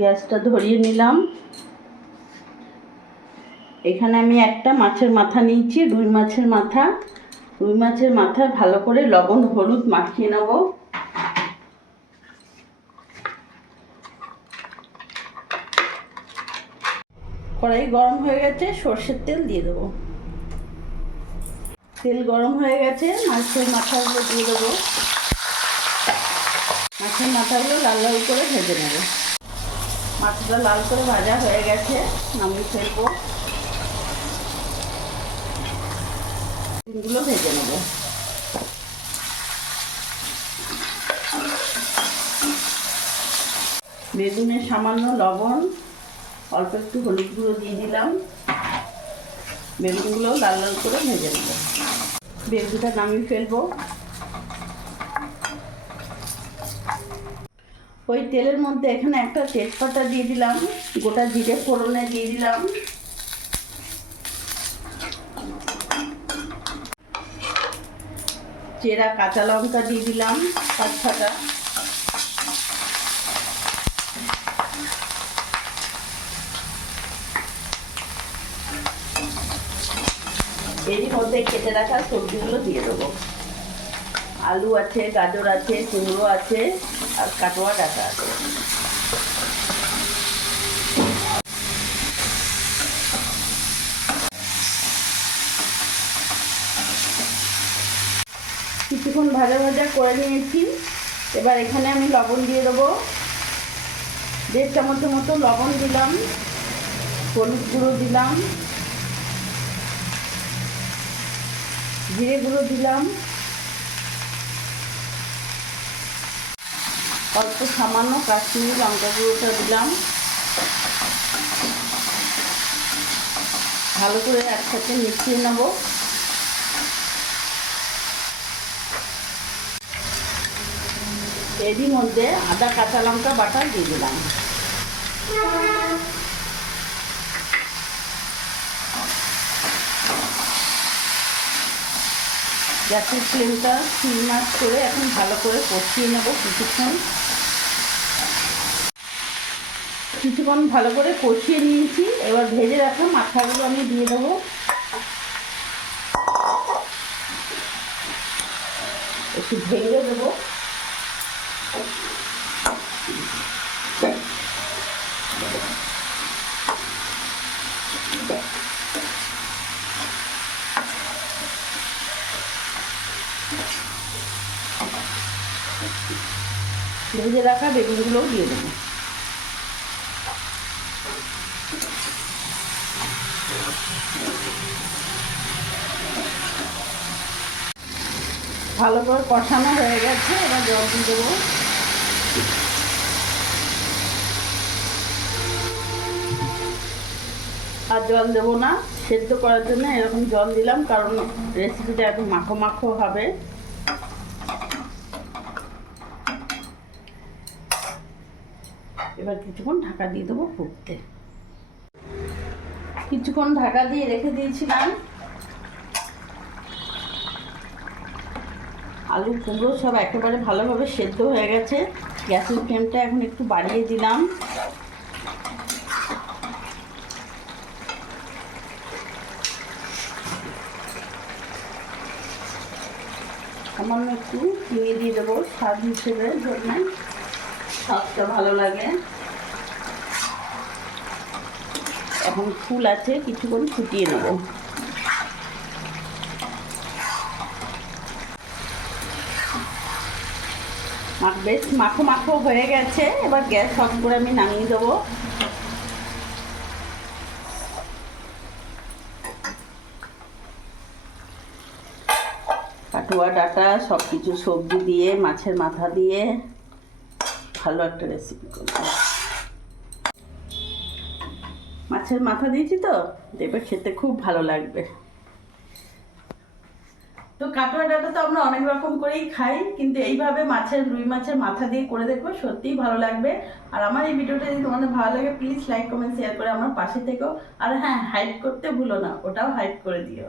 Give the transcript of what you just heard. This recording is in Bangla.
গ্যাসটা ধরিয়ে নিলাম। এখানে আমি একটা মাছের মাথা নিয়েছি, রুই মাছের মাথা। রুই মাছের মাথা ভালো করে লবণ, হলুদ মাখিয়ে নেব। কড়াই গরম হয়ে গেছে, সর্ষের তেল দিয়ে দেবো। তেল গরম হয়ে গেছে, মাছের মাথাগুলো দিয়ে দেবো। মাছের মাথাগুলো লাল লাল করে ভেজে নেব। মাছটা লাল করে ভাজা হয়ে গেছে, নামিয়ে ফেলব। ডিমগুলো ভেজে নেব। বেগুনে সামান্য লবণ, অল্প একটু হলুদ গুঁড়ো দিয়ে দিলাম। বেগুনগুলো লাল লাল করে ভেজে নেব। বেগুনটা নামিয়ে ফেলব। ওই তেলের মধ্যে এখানে একটা তেজপাতা দিয়ে দিলাম, গোটা জিরে ফোড়নে দিয়ে দিলাম। চেরা কাঁচা লঙ্কা দিয়ে দিলাম, পাঁচ ছটা এরই মধ্যে কেটে রাখা সবজিগুলো দিয়ে দেবো। আলু আছে, গাজর আছে, কুমড়ো আছে আর কাটোয়া ডাটা আছে। কিছুক্ষণ ভাজা ভাজা করে নিয়েছি। এবার এখানে আমি লবণ দিয়ে দেবো। দেড় চামচের মতো লবণ দিলাম, হলুদ গুঁড়ো দিলাম, জিরে গুঁড়ো দিলাম। অল্প সামান্য কাশ্মীরি লঙ্কা গুঁড়োটা দিলাম। ভালো করে একসাথে মিশিয়ে নেব। এরই মধ্যে আদা, কাঁচা লঙ্কা বাটা দিয়ে দিলাম। গ্যাসের ফ্লেমটা মাস করে এখন ভালো করে কষিয়ে নেব কিছুক্ষণ। কিছুক্ষণ ভালো করে কষিয়ে নিয়েছি। এবার ভেজে রাখা মাথাগুলো আমি দিয়ে দেবো। একটু ভেজে দেবো। ভেজে রাখা বেগুনগুলোও দিয়ে দেবো। ভালো করে কষানো হয়ে গেছে, এবার জল দিয়ে দেবো। আর জল দেবো না। সেদ্ধ করার জন্য এরকম জল দিলাম, কারণ রেসিপিটা একটু মাখো মাখো হবে। এবার কিছুক্ষণ ঢাকা দিয়ে দেবো ফুটতে। কিছুক্ষণ ঢাকা দিয়ে রেখে দিয়েছিলাম। আলু কুমড়ো সব একেবারে ভালোভাবে সেদ্ধ হয়ে গেছে। গ্যাসের ফ্লেমটা এখন একটু বাড়িয়ে দিলাম। সামান্য একটু চিনি দিয়ে দেবো, স্বাদ হিসেবে জন্য স্বাদটা ভালো লাগে। এখন ফুল আছে, কিছুক্ষণ ফুটিয়ে নেব। বেশ মাখো মাখো হয়ে গেছে, এবার গ্যাস অফ করে আমি নামিয়ে দেবো। কাটুয়া ডাটা সব কিছু সবজি দিয়ে, মাছের মাথা দিয়ে ভালো একটা রেসিপি করব মাছের মাথা দিয়েছি তো দেখবে খেতে খুব ভালো লাগবে। তো কাটোয়া ডাটা তো আমরা অনেক রকম করেই খাই, কিন্তু এইভাবে মাছের, রুই মাছের মাথা দিয়ে করে দেখব, সত্যিই ভালো লাগবে। আর আমার এই ভিডিওটা যদি তোমাদের ভালো লাগে প্লিজ লাইক কমেন্ট শেয়ার করে আমার পাশে থেকেও আর হ্যাঁ হাইপ করতে ভুলো না, ওটাও হাইপ করে দিও।